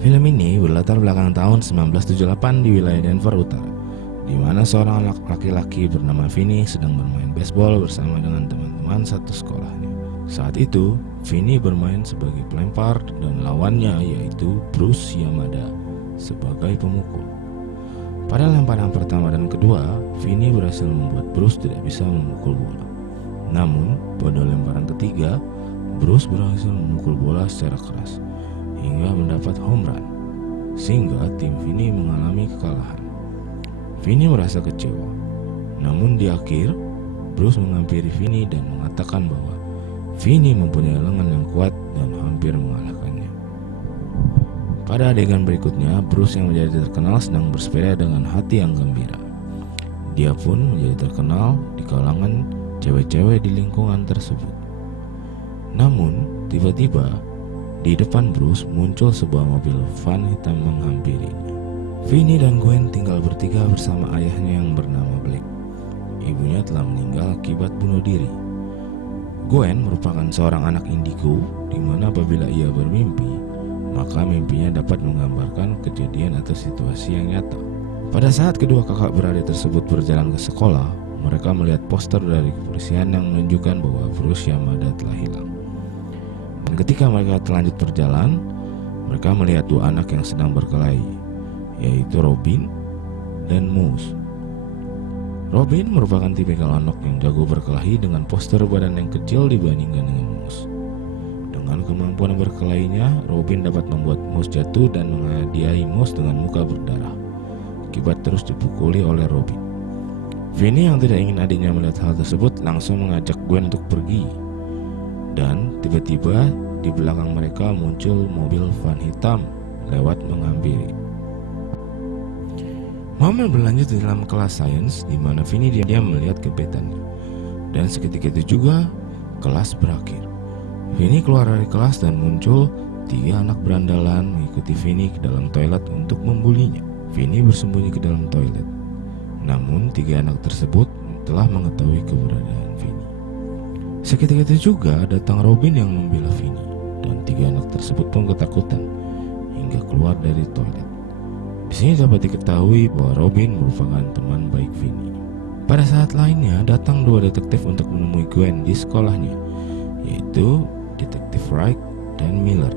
Film ini berlatar belakang tahun 1978 di wilayah Denver Utara, di mana seorang laki-laki bernama Vinny sedang bermain baseball bersama dengan teman-teman satu sekolahnya. Saat itu, Vinny bermain sebagai pelempar dan lawannya yaitu Bruce Yamada sebagai pemukul. Pada lemparan pertama dan kedua, Vinny berhasil membuat Bruce tidak bisa memukul bola. Namun, pada lemparan ketiga, Bruce berhasil memukul bola secara keras hingga mendapat home run, sehingga tim Vinny mengalami kekalahan. Vinny merasa kecewa, namun di akhir, Bruce menghampiri Vinny dan mengatakan bahwa Vinny mempunyai lengan yang kuat dan hampir mengalahkannya. Pada adegan berikutnya, Bruce yang menjadi terkenal sedang bersepeda dengan hati yang gembira. Dia pun menjadi terkenal di kalangan cewek-cewek di lingkungan tersebut. Namun, tiba-tiba di depan Bruce muncul sebuah mobil van hitam menghampirinya. Vinny dan Gwen tinggal bertiga bersama ayahnya yang bernama Blake. Ibunya telah meninggal akibat bunuh diri. Gwen merupakan seorang anak indigo, di mana apabila ia bermimpi, maka mimpinya dapat menggambarkan kejadian atau situasi yang nyata. Pada saat kedua kakak beradik tersebut berjalan ke sekolah, mereka melihat poster dari kepolisian yang menunjukkan bahwa Bruce Yamada telah hilang. Dan ketika mereka terlanjut berjalan, mereka melihat dua anak yang sedang berkelahi, yaitu Robin dan Moose. Robin merupakan tipikal anak yang jago berkelahi dengan postur badan yang kecil dibandingkan dengan Moose. Dengan kemampuan berkelahinya, Robin dapat membuat Moose jatuh dan menghadiahi Moose dengan muka berdarah akibat terus dipukuli oleh Robin. Vinny yang tidak ingin adiknya melihat hal tersebut langsung mengajak Gwen untuk pergi. Dan tiba-tiba di belakang mereka muncul mobil van hitam lewat menghampiri. Momen berlanjut di dalam kelas sains, di mana Vinny diam-diam melihat gebetannya. Dan seketika itu juga kelas berakhir. Vinny keluar dari kelas dan muncul 3 anak berandalan mengikuti Vinny ke dalam toilet untuk membulinya. Vinny bersembunyi ke dalam toilet. Namun 3 anak tersebut telah mengetahui keberadaan Vinny. Seketika itu juga datang Robin yang membela Vinny, dan 3 anak tersebut pun ketakutan hingga keluar dari toilet. Di sini dapat diketahui bahwa Robin merupakan teman baik Vinny. Pada saat lainnya datang 2 detektif untuk menemui Gwen di sekolahnya, yaitu Detektif Wright dan Miller.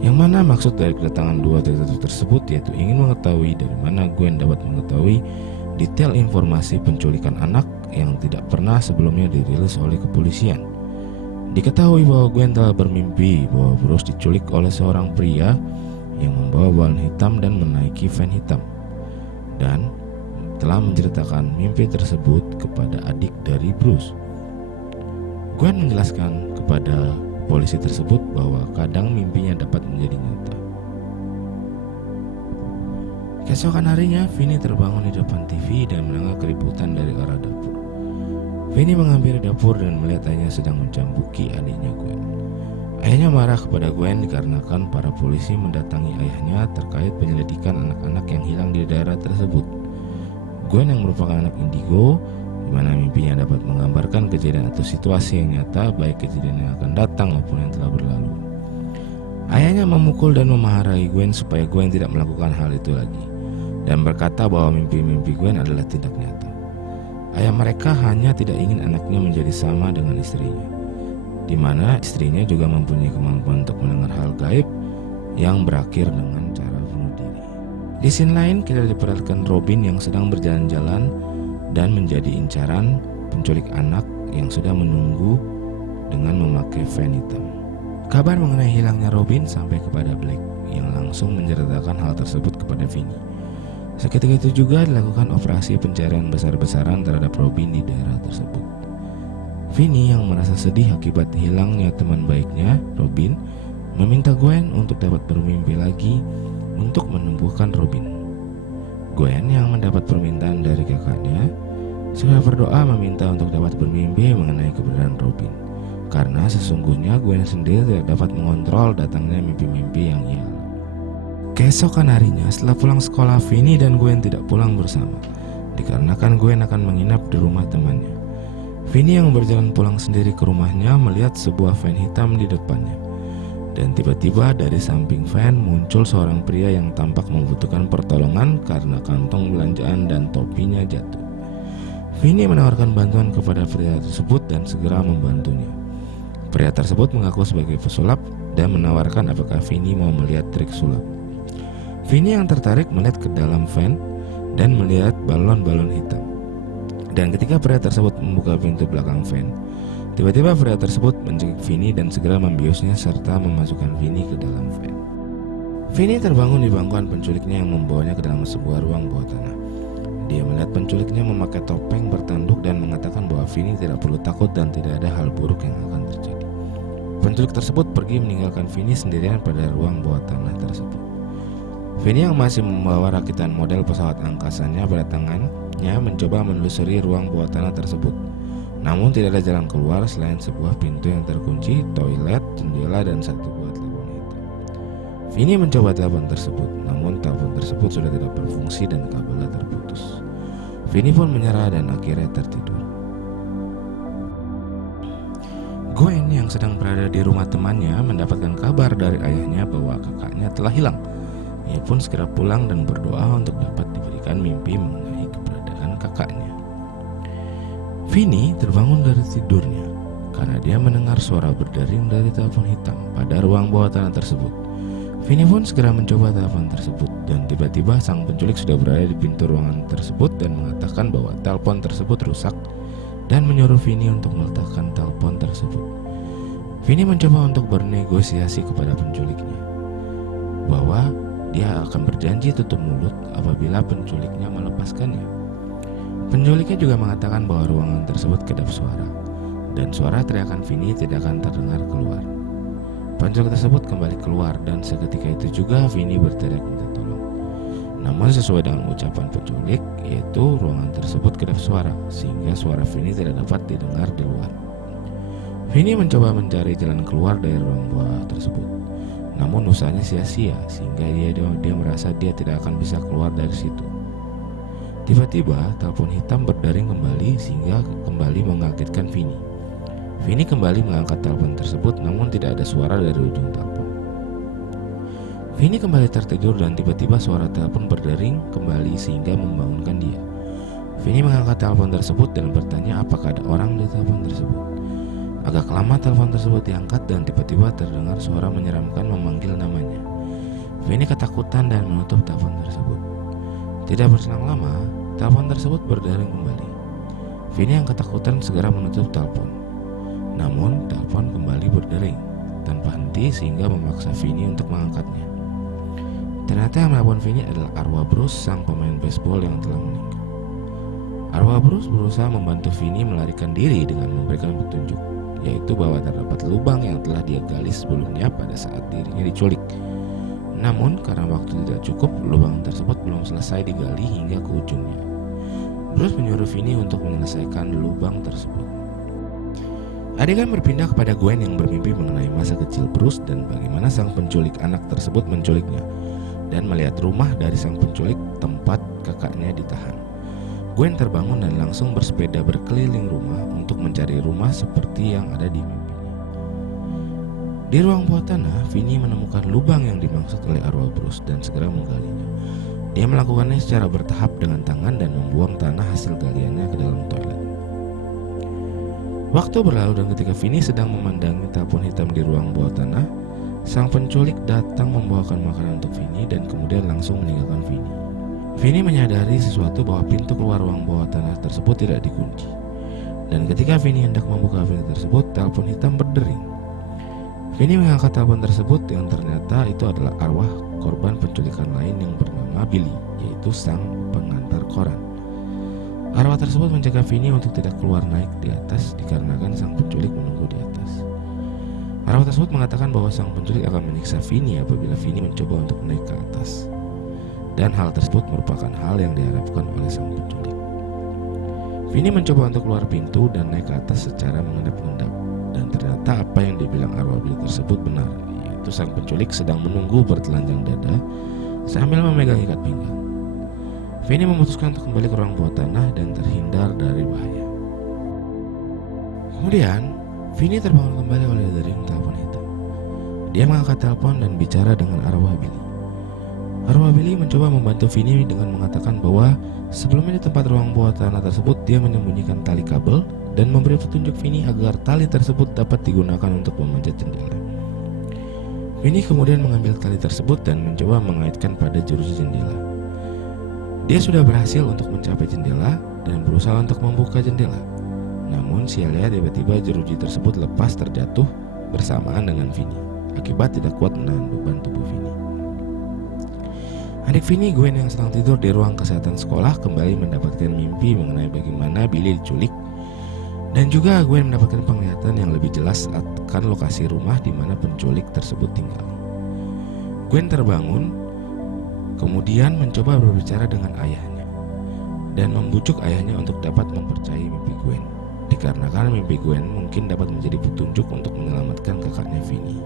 Yang mana maksud dari kedatangan 2 detektif tersebut yaitu ingin mengetahui dari mana Gwen dapat mengetahui detail informasi penculikan anak yang tidak pernah sebelumnya dirilis oleh kepolisian. Diketahui bahwa Gwen telah bermimpi bahwa Bruce diculik oleh seorang pria yang membawa balon hitam dan menaiki van hitam, dan telah menceritakan mimpi tersebut kepada adik dari Bruce. Gwen menjelaskan kepada polisi tersebut bahwa kadang mimpinya dapat menjadi nyata. Keesokan harinya, Vinny terbangun di depan TV dan mendengar keributan dari arah dapur. Vinny menghampiri dapur dan melihat ayahnya sedang mencambuki adiknya Gwen. Ayahnya marah kepada Gwen dikarenakan para polisi mendatangi ayahnya terkait penyelidikan anak-anak yang hilang di daerah tersebut. Gwen yang merupakan anak indigo, di mana mimpinya dapat menggambarkan kejadian atau situasi yang nyata, baik kejadian yang akan datang maupun yang telah berlalu. Ayahnya memukul dan memarahi Gwen supaya Gwen tidak melakukan hal itu lagi, dan berkata bahwa mimpi-mimpi Gwen adalah tidak nyata. Ayah mereka hanya tidak ingin anaknya menjadi sama dengan istrinya, di mana istrinya juga mempunyai kemampuan untuk mendengar hal gaib yang berakhir dengan cara bunuh diri. Di scene lain kita diperlihatkan Robin yang sedang berjalan-jalan dan menjadi incaran penculik anak yang sudah menunggu dengan memakai van hitam. Kabar mengenai hilangnya Robin sampai kepada Blake yang langsung menceritakan hal tersebut kepada Vinny. Seketika itu juga dilakukan operasi pencarian besar-besaran terhadap Robin di daerah tersebut. Vinny yang merasa sedih akibat hilangnya teman baiknya, Robin, meminta Gwen untuk dapat bermimpi lagi untuk menumbuhkan Robin. Gwen yang mendapat permintaan dari kakaknya segera berdoa meminta untuk dapat bermimpi mengenai keberadaan Robin, karena sesungguhnya Gwen sendiri tidak dapat mengontrol datangnya mimpi-mimpi yang ia alami. Keesokan harinya setelah pulang sekolah, Vinny dan Gwen tidak pulang bersama dikarenakan Gwen akan menginap di rumah temannya. Vinny yang berjalan pulang sendiri ke rumahnya melihat sebuah van hitam di depannya. Dan tiba-tiba dari samping van muncul seorang pria yang tampak membutuhkan pertolongan karena kantong belanjaan dan topinya jatuh. Vinny menawarkan bantuan kepada pria tersebut dan segera membantunya. Pria tersebut mengaku sebagai pesulap dan menawarkan apakah Vinny mau melihat trik sulap. Vinny yang tertarik melihat ke dalam van dan melihat balon-balon hitam. Dan ketika pria tersebut membuka pintu belakang van, tiba-tiba pria tersebut mencekik Vinny dan segera membiusnya serta memasukkan Vinny ke dalam van. Vinny terbangun di bangkuan penculiknya yang membawanya ke dalam sebuah ruang bawah tanah. Dia melihat penculiknya memakai topeng bertanduk dan mengatakan bahwa Vinny tidak perlu takut dan tidak ada hal buruk yang akan terjadi. Penculik tersebut pergi meninggalkan Vinny sendirian pada ruang bawah tanah tersebut. Vinny yang masih membawa rakitan model pesawat angkasanya pada tangannya mencoba menelusuri ruang bawah tanah tersebut. Namun tidak ada jalan keluar selain sebuah pintu yang terkunci, toilet, jendela, dan satu buah telepon hitam. Vinny mencoba telepon tersebut, namun telepon tersebut sudah tidak berfungsi dan kabelnya terputus. Vinny pun menyerah dan akhirnya tertidur. Gwen yang sedang berada di rumah temannya mendapatkan kabar dari ayahnya bahwa kakaknya telah hilang. Ia pun segera pulang dan berdoa untuk dapat diberikan mimpi mengenai keberadaan kakaknya. Vinny terbangun dari tidurnya karena dia mendengar suara berdering dari telepon hitam pada ruang bawah tanah tersebut. Vinny pun segera mencoba telepon tersebut dan tiba-tiba sang penculik sudah berada di pintu ruangan tersebut dan mengatakan bahwa telepon tersebut rusak dan menyuruh Vinny untuk meletakkan telepon tersebut. Vinny mencoba untuk bernegosiasi kepada penculiknya bahwa dia akan berjanji tutup mulut apabila penculiknya melepaskannya. Penculiknya juga mengatakan bahwa ruangan tersebut kedap suara dan suara teriakan Vinny tidak akan terdengar keluar. Penculik tersebut kembali keluar dan seketika itu juga Vinny berteriak minta tolong. Namun sesuai dengan ucapan penculik, yaitu ruangan tersebut kedap suara sehingga suara Vinny tidak dapat didengar di luar. Vinny mencoba mencari jalan keluar dari ruang bawah tersebut. Namun usahanya sia-sia sehingga dia merasa dia tidak akan bisa keluar dari situ. Tiba-tiba telepon hitam berdering kembali sehingga kembali mengagetkan Vinny. Vinny kembali mengangkat telepon tersebut namun tidak ada suara dari ujung telepon. Vinny kembali tertidur dan tiba-tiba suara telepon berdering kembali sehingga membangunkan dia. Vinny mengangkat telepon tersebut dan bertanya apakah ada orang di telepon tersebut. Agak lama telepon tersebut diangkat dan tiba-tiba terdengar suara menyeramkan memanggil namanya. Vinny ketakutan dan menutup telepon tersebut. Tidak berselang lama, telepon tersebut berdering kembali. Vinny yang ketakutan segera menutup telepon. Namun telepon kembali berdering tanpa henti sehingga memaksa Vinny untuk mengangkatnya. Ternyata yang menelpon Vinny adalah arwah Bruce, sang pemain baseball yang telah meninggal. Arwah Bruce berusaha membantu Vinny melarikan diri dengan memberikan petunjuk, yaitu bahwa terdapat lubang yang telah dia gali sebelumnya pada saat dirinya diculik. Namun karena waktu tidak cukup, lubang tersebut belum selesai digali hingga ke ujungnya. Bruce menyuruh Vinny untuk menyelesaikan lubang tersebut. Adegan berpindah kepada Gwen yang bermimpi mengenai masa kecil Bruce dan bagaimana sang penculik anak tersebut menculiknya dan melihat rumah dari sang penculik tempat kakaknya ditahan. Gwen terbangun dan langsung bersepeda berkeliling rumah untuk mencari rumah seperti yang ada di mimpinya. Di ruang bawah tanah, Vinny menemukan lubang yang dimaksud oleh arwah Bruce dan segera menggalinya. Dia melakukannya secara bertahap dengan tangan dan membuang tanah hasil galiannya ke dalam toilet. Waktu berlalu dan ketika Vinny sedang memandangi telepon hitam di ruang bawah tanah, sang penculik datang membawakan makanan untuk Vinny dan kemudian langsung meninggalkan Vinny. Vinny menyadari sesuatu bahwa pintu keluar ruang bawah tanah tersebut tidak dikunci. Dan ketika Vinny hendak membuka pintu tersebut, telepon hitam berdering. Vinny mengangkat telepon tersebut yang ternyata itu adalah arwah korban penculikan lain yang bernama Billy, yaitu sang pengantar koran. Arwah tersebut mencegah Vinny untuk tidak keluar naik di atas dikarenakan sang penculik menunggu di atas. Arwah tersebut mengatakan bahwa sang penculik akan menyiksa Vinny apabila Vinny mencoba untuk naik ke atas. Dan hal tersebut merupakan hal yang diharapkan oleh sang penculik. Vinny mencoba untuk keluar pintu dan naik ke atas secara mengendap-endap. Dan ternyata apa yang dibilang arwah Billy tersebut benar, yaitu sang penculik sedang menunggu bertelanjang dada sambil memegang ikat pinggang. Vinny memutuskan untuk kembali ke ruang bawah tanah dan terhindar dari bahaya. Kemudian, Vinny terbangun kembali oleh dering telepon hitam. Dia mengangkat telepon dan bicara dengan arwah Billy. Arwah Billy mencoba membantu Vinny dengan mengatakan bahwa sebelumnya di tempat ruang bawah tanah tersebut dia menyembunyikan tali kabel dan memberi petunjuk Vinny agar tali tersebut dapat digunakan untuk memanjat jendela. Vinny kemudian mengambil tali tersebut dan mencoba mengaitkan pada jeruji jendela. Dia sudah berhasil untuk mencapai jendela dan berusaha untuk membuka jendela. Namun sialnya tiba-tiba jeruji tersebut lepas terjatuh bersamaan dengan Vinny akibat tidak kuat menahan beban tubuh Vinny. Adik Vinny, Gwen, yang sedang tidur di ruang kesehatan sekolah kembali mendapatkan mimpi mengenai bagaimana Billy diculik, dan juga Gwen mendapatkan penglihatan yang lebih jelas akan lokasi rumah di mana penculik tersebut tinggal. Gwen terbangun, kemudian mencoba berbicara dengan ayahnya dan membujuk ayahnya untuk dapat mempercayai mimpi Gwen, dikarenakan mimpi Gwen mungkin dapat menjadi petunjuk untuk menyelamatkan kakaknya Vinny.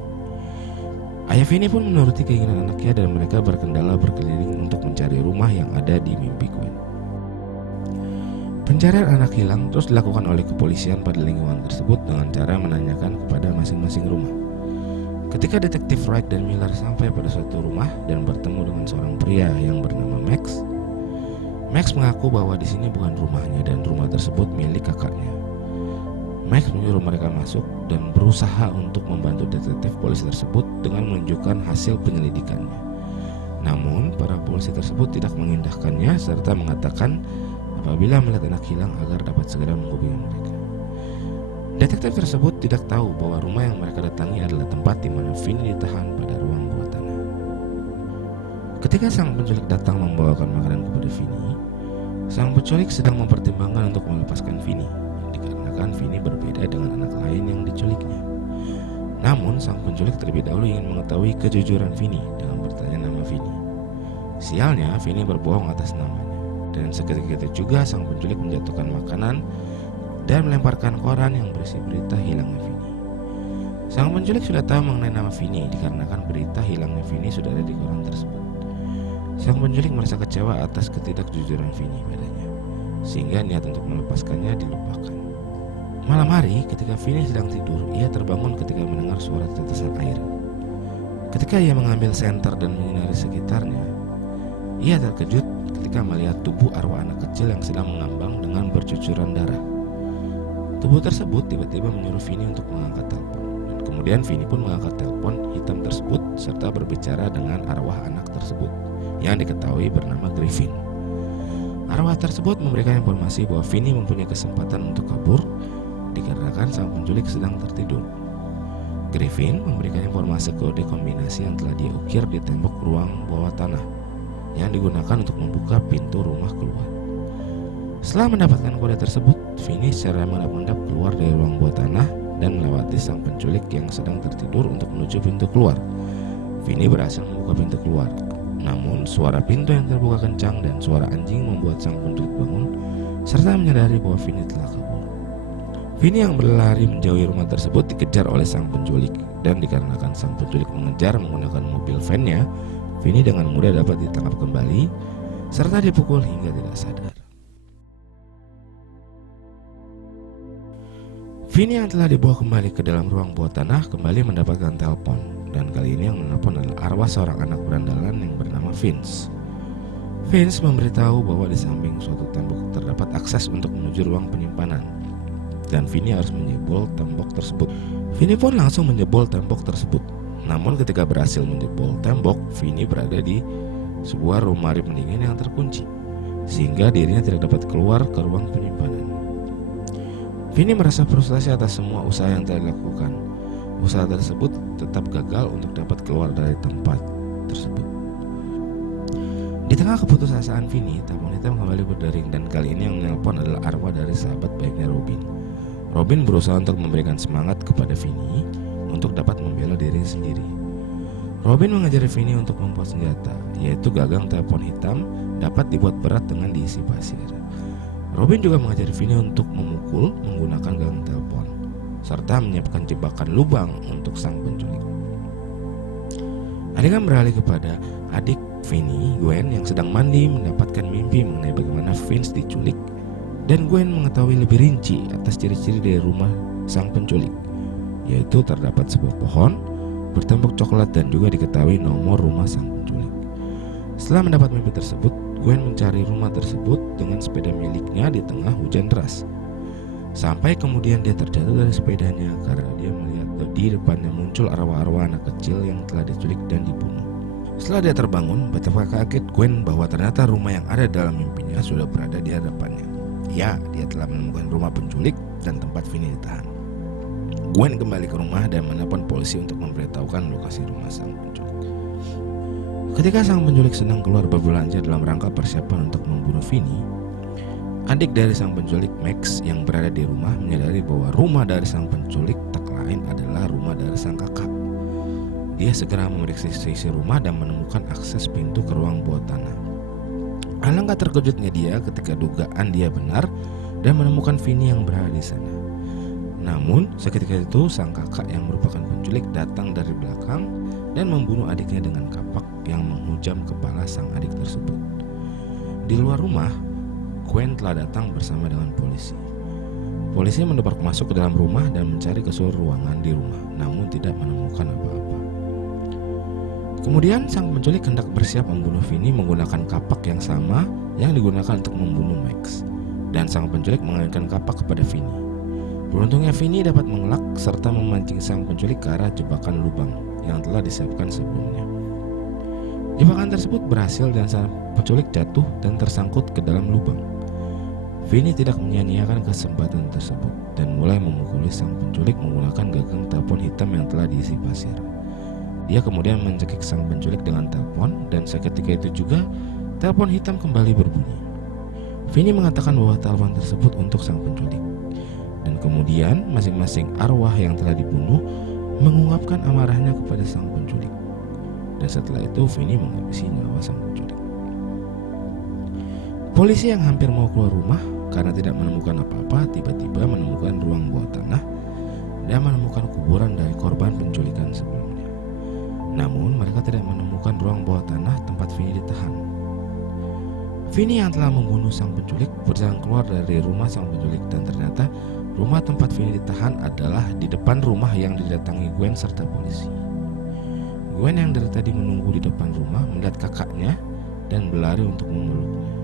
Ayah Vinny pun menuruti keinginan anaknya dan mereka berkendala berkeliling untuk mencari rumah yang ada di mimpi Gwen. Pencarian anak hilang terus dilakukan oleh kepolisian pada lingkungan tersebut dengan cara menanyakan kepada masing-masing rumah. Ketika detektif Wright dan Miller sampai pada suatu rumah dan bertemu dengan seorang pria yang bernama Max, Max mengaku bahwa di sini bukan rumahnya dan rumah tersebut milik kakaknya. Max menyuruh mereka masuk dan berusaha untuk membantu detektif polisi tersebut dengan menunjukkan hasil penyelidikannya. Namun, para polisi tersebut tidak mengindahkannya serta mengatakan apabila melihat anak hilang agar dapat segera menghubungi mereka. Detektif tersebut tidak tahu bahwa rumah yang mereka datangi adalah tempat di mana Vinny ditahan pada ruang bawah tanah. Ketika sang penculik datang membawakan makanan kepada Vinny, sang penculik sedang mempertimbangkan untuk melepaskan Vinny, dikarenakan Vinny berbeda dengan anak lain yang diculiknya. Namun sang penculik terlebih dahulu ingin mengetahui kejujuran Vinny dengan bertanya nama Vinny. Sialnya, Vinny berbohong atas namanya, dan seketika itu juga sang penculik menjatuhkan makanan dan melemparkan koran yang berisi berita hilangnya Vinny. Sang penculik sudah tahu mengenai nama Vinny dikarenakan berita hilangnya Vinny sudah ada di koran tersebut. Sang penculik merasa kecewa atas ketidakjujuran Vinny padanya, sehingga niat untuk melepaskannya dilupakan. Malam hari, ketika Vinny sedang tidur, ia terbangun ketika mendengar suara tetesan air. Ketika ia mengambil senter dan menyinari sekitarnya, ia terkejut ketika melihat tubuh arwah anak kecil yang sedang mengambang dengan bercucuran darah. Tubuh tersebut tiba-tiba menyuruh Vinny untuk mengangkat telepon, dan kemudian Vinny pun mengangkat telepon hitam tersebut serta berbicara dengan arwah anak tersebut yang diketahui bernama Griffin. Arwah tersebut memberikan informasi bahwa Vinny mempunyai kesempatan untuk kabur dikarenakan sang penculik sedang tertidur. Griffin memberikan informasi kode kombinasi yang telah dia ukir di tembok ruang bawah tanah yang digunakan untuk membuka pintu rumah keluar. Setelah mendapatkan kode tersebut, Vinny secara mengendap-endap keluar dari ruang bawah tanah dan melewati sang penculik yang sedang tertidur untuk menuju pintu keluar. Vinny berhasil membuka pintu keluar. Namun suara pintu yang terbuka kencang dan suara anjing membuat sang penculik bangun serta menyadari bahwa Vinny telah kabur. Vinny yang berlari menjauhi rumah tersebut dikejar oleh sang penculik, dan dikarenakan sang penculik mengejar menggunakan mobil van-nya, Vinny dengan mudah dapat ditangkap kembali serta dipukul hingga tidak sadar. Vinny yang telah dibawa kembali ke dalam ruang bawah tanah kembali mendapatkan telepon, dan kali ini yang menelpon adalah arwah seorang anak berandalan yang bernama Vince. Vince memberitahu bahwa di samping suatu tembok terdapat akses untuk menuju ruang penyimpanan, dan Vinny harus menjebol tembok tersebut. Vinny pun langsung menjebol tembok tersebut. Namun ketika berhasil menjebol tembok, Vinny berada di sebuah lemari pendingin yang terkunci, sehingga dirinya tidak dapat keluar ke ruang penyimpanan. Vinny merasa frustasi atas semua usaha yang telah dilakukan. Usaha tersebut tetap gagal untuk dapat keluar dari tempat tersebut. Di tengah keputusasaan Vinny, tabung hitam kembali berdering, dan kali ini yang menelpon adalah arwah dari sahabat baiknya Robin. Robin berusaha untuk memberikan semangat kepada Vinny untuk dapat membela diri sendiri. Robin mengajari Vinny untuk membuat senjata, yaitu gagang telepon hitam dapat dibuat berat dengan diisi pasir. Robin juga mengajari Vinny untuk memukul menggunakan gagang telepon, serta menyiapkan jebakan lubang untuk sang penculik. Adegan beralih kepada adik Vinny, Gwen, yang sedang mandi mendapatkan mimpi mengenai bagaimana Vince diculik, dan Gwen mengetahui lebih rinci atas ciri-ciri dari rumah sang penculik, yaitu terdapat sebuah pohon, bertembok coklat dan juga diketahui nomor rumah sang penculik. Setelah mendapat mimpi tersebut, Gwen mencari rumah tersebut dengan sepeda miliknya di tengah hujan deras. Sampai kemudian dia terjatuh dari sepedanya karena dia melihat di depannya muncul arwah-arwah anak kecil yang telah diculik dan dibunuh. Setelah dia terbangun, betapa kaget Gwen bahwa ternyata rumah yang ada dalam mimpinya sudah berada di hadapannya. Ya, dia telah menemukan rumah penculik dan tempat Vinny ditahan. Gwen kembali ke rumah dan menelpon polisi untuk memberitahukan lokasi rumah sang penculik. Ketika sang penculik sedang keluar berbelanja dalam rangka persiapan untuk membunuh Vinny, adik dari sang penculik Max yang berada di rumah menyadari bahwa rumah dari sang penculik tak lain adalah rumah dari sang kakak. Dia segera memeriksa sisi rumah dan menemukan akses pintu ke ruang bawah tanah. Alangkah terkejutnya dia ketika dugaan dia benar dan menemukan Vinny yang berada di sana. Namun seketika itu sang kakak yang merupakan penculik datang dari belakang dan membunuh adiknya dengan kapak yang menghujam kepala sang adik tersebut. Di luar rumah, Gwen telah datang bersama dengan polisi. Polisi mendebar masuk ke dalam rumah dan mencari ke seluruh ruangan di rumah, namun tidak menemukan apa-apa. Kemudian sang penculik hendak bersiap membunuh Vinny menggunakan kapak yang sama yang digunakan untuk membunuh Max. Dan sang penculik mengalihkan kapak kepada Vinny. Beruntungnya Vinny dapat mengelak serta memancing sang penculik ke arah jebakan lubang yang telah disiapkan sebelumnya. Jebakan tersebut berhasil dan sang penculik jatuh dan tersangkut ke dalam lubang. Vinny tidak menyia-nyiakan kesempatan tersebut dan mulai memukuli sang penculik menggunakan gagang telepon hitam yang telah diisi pasir. Dia kemudian mencekik sang penculik dengan telepon dan seketika itu juga telepon hitam kembali berbunyi. Vinny mengatakan bahwa telepon tersebut untuk sang penculik. Dan kemudian masing-masing arwah yang telah dibunuh mengungkapkan amarahnya kepada sang penculik. Dan setelah itu Vinny menghabisi nyawa sang penculik. Polisi yang hampir mau keluar rumah karena tidak menemukan apa-apa tiba-tiba menemukan ruang bawah tanah dan menemukan kuburan dari korban penculikan sebelumnya. Namun mereka tidak menemukan ruang bawah tanah tempat Vinny ditahan. Vinny yang telah membunuh sang penculik berjalan keluar dari rumah sang penculik dan ternyata rumah tempat Vinny ditahan adalah di depan rumah yang didatangi Gwen serta polisi. Gwen yang dari tadi menunggu di depan rumah melihat kakaknya dan berlari untuk memeluknya.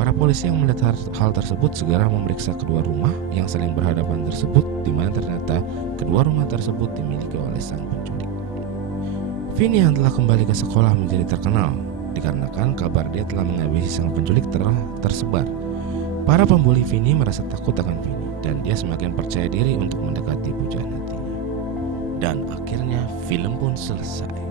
Para polisi yang melihat hal tersebut segera memeriksa kedua rumah yang saling berhadapan tersebut, di mana ternyata kedua rumah tersebut dimiliki oleh sang penculik. Vinny yang telah kembali ke sekolah menjadi terkenal dikarenakan kabar dia telah menghabisi sang penculik telah tersebar. Para pembuli Vinny merasa takut akan Vinny dan dia semakin percaya diri untuk mendekati pujaan hatinya. Dan akhirnya film pun selesai.